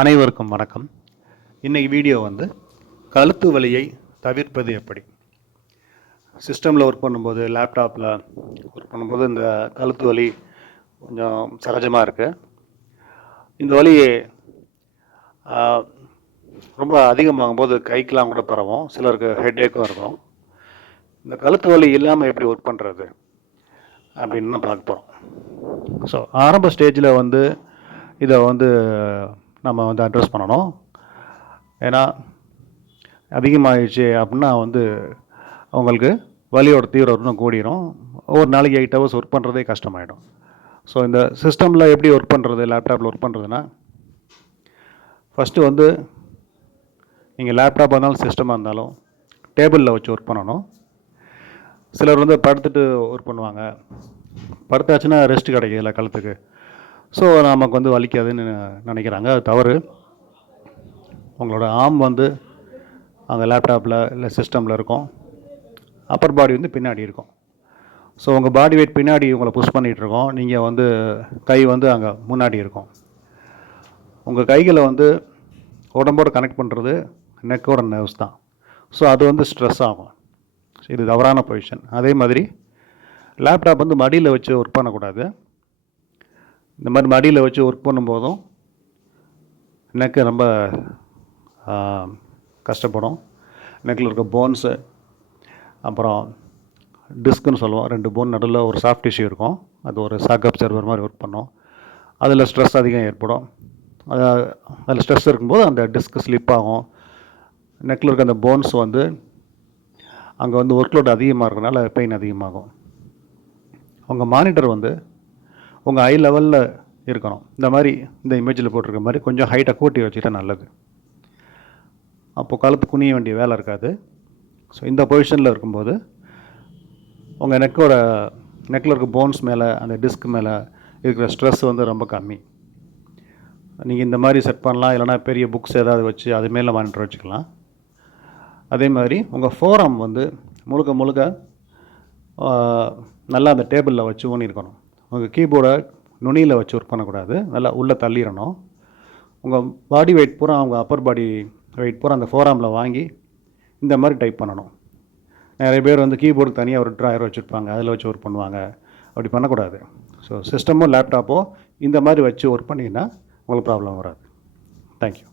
அனைவருக்கும் வணக்கம். இன்றைக்கி வீடியோ வந்து கழுத்து வலியை தவிர்ப்பது எப்படி. சிஸ்டமில் ஒர்க் பண்ணும்போது, லேப்டாப்பில் ஒர்க் பண்ணும்போது இந்த கழுத்து வலி கொஞ்சம் சகஜமாக இருக்குது. இந்த வலி ரொம்ப அதிகமாகும் போது கைக்கெலாம் கூட பரவும், சிலருக்கு ஹெட்ஏக்கும் இருக்கும். இந்த கழுத்து வலி இல்லாமல் எப்படி ஒர்க் பண்ணுறது அப்படின்னு பார்க்க போகிறோம். ஸோ ஆரம்ப ஸ்டேஜில் வந்து இதை வந்து நம்ம வந்து அட்ரஸ் பண்ணணும். ஏன்னா அதிகமாகிடுச்சு அப்படின்னா வந்து அவங்களுக்கு வலியோட தீவிரம் இன்னும் கூடிரும். ஒரு நாளைக்கு 8 ஹவர்ஸ் ஒர்க் பண்ணுறதே கஷ்டமாயிடும். ஸோ இந்த சிஸ்டமில் எப்படி ஒர்க் பண்ணுறது, லேப்டாப்பில் ஒர்க் பண்ணுறதுன்னா, ஃபஸ்ட்டு வந்து நீங்கள் லேப்டாப்பாக இருந்தாலும் சிஸ்டமாக இருந்தாலும் டேபிளில் வச்சு ஒர்க் பண்ணணும். சிலர் வந்து படுத்துட்டு ஒர்க் பண்ணுவாங்க. படுத்தாச்சுன்னா ரெஸ்ட் கிடைக்கிதுல கழுத்துக்கு. ஸோ நமக்கு வந்து வலிக்காதுன்னு நினைக்கிறாங்க. அது தவறு. உங்களோட ஆர்ம் வந்து அங்கே லேப்டாப்பில் இல்லை சிஸ்டமில் இருக்கும். அப்பர் பாடி வந்து பின்னாடி இருக்கும். ஸோ உங்கள் பாடி வெயிட் பின்னாடி உங்களை புஷ் பண்ணிகிட்ருக்கோம். நீங்கள் வந்து கை வந்து அங்கே முன்னாடி இருக்கும். உங்கள் கைகளை வந்து உடம்போடு கனெக்ட் பண்ணுறது நெக்கோட நர்வ்ஸ் தான். ஸோ அது வந்து ஸ்ட்ரெஸ் ஆகும். இது தவறான பொசிஷன். அதே மாதிரி லேப்டாப் வந்து மடியில் வச்சு ஒர்க் பண்ணக்கூடாது. இந்த மாதிரி மடியில் வச்சு ஒர்க் பண்ணும்போதும் நெக்கு ரொம்ப கஷ்டப்படும். நெக்கில் இருக்க போன்ஸு, அப்புறம் டிஸ்க்குன்னு சொல்லுவோம், 2 போன் நடுவில் ஒரு சாஃப்ட் டிஷ்யூ இருக்கும். அது ஒரு ஷாக் அப்சர்வர் மாதிரி ஒர்க் பண்ணும். அதில் ஸ்ட்ரெஸ் அதிகம் ஏற்படும். அதில் ஸ்ட்ரெஸ் இருக்கும்போது அந்த டிஸ்க் ஸ்லிப் ஆகும். நெக்கில் இருக்க அந்த போன்ஸ் வந்து அங்கே வந்து ஒர்க் லோட் அதிகமாக இருக்கனால பெயின் அதிகமாகும். உங்கள் மானிட்டர் வந்து உங்கள் ஐ லெவலில் இருக்கணும். இந்த மாதிரி இந்த இமேஜில் போட்டிருக்க மாதிரி கொஞ்சம் ஹைட்டை கூட்டி வச்சுட்டா நல்லது. அப்போது கழுத்து குனிய வேண்டிய வேலை இருக்காது. ஸோ இந்த பொசிஷனில் இருக்கும்போது உங்கள் நெக்கில் இருக்க போன்ஸ் மேலே, அந்த டிஸ்க் மேலே இருக்கிற ஸ்ட்ரெஸ் வந்து ரொம்ப கம்மி. நீங்கள் இந்த மாதிரி செட் பண்ணலாம். இல்லைனா பெரிய புக்ஸ் ஏதாவது வச்சு அது மேலே மானிட்டர் வச்சுக்கலாம். அதே மாதிரி உங்கள் ஃபோரம் வந்து முழுக்க நல்லா அந்த டேபிளில் வச்சு ஊனியிருக்கணும். உங்கள் கீபோர்டை நுனியில் வச்சு ஒர்க் பண்ணக்கூடாது. நல்லா உள்ளே தள்ளிடணும். உங்கள் பாடி வெயிட் பூரா, அவங்க அப்பர் பாடி வெயிட் பூரா அந்த ஃபோராமில் வாங்கி இந்த மாதிரி டைப் பண்ணணும். நிறைய பேர் வந்து கீபோர்டு தனியாக ஒரு ட்ராயர் வச்சுருப்பாங்க, அதில் வச்சு ஒர்க் பண்ணுவாங்க. அப்படி பண்ணக்கூடாது. ஸோ சிஸ்டமோ லேப்டாப்போ இந்த மாதிரி வச்சு ஒர்க் பண்ணிங்கன்னா உங்களுக்கு ப்ராப்ளம் வராது. தேங்க்யூ.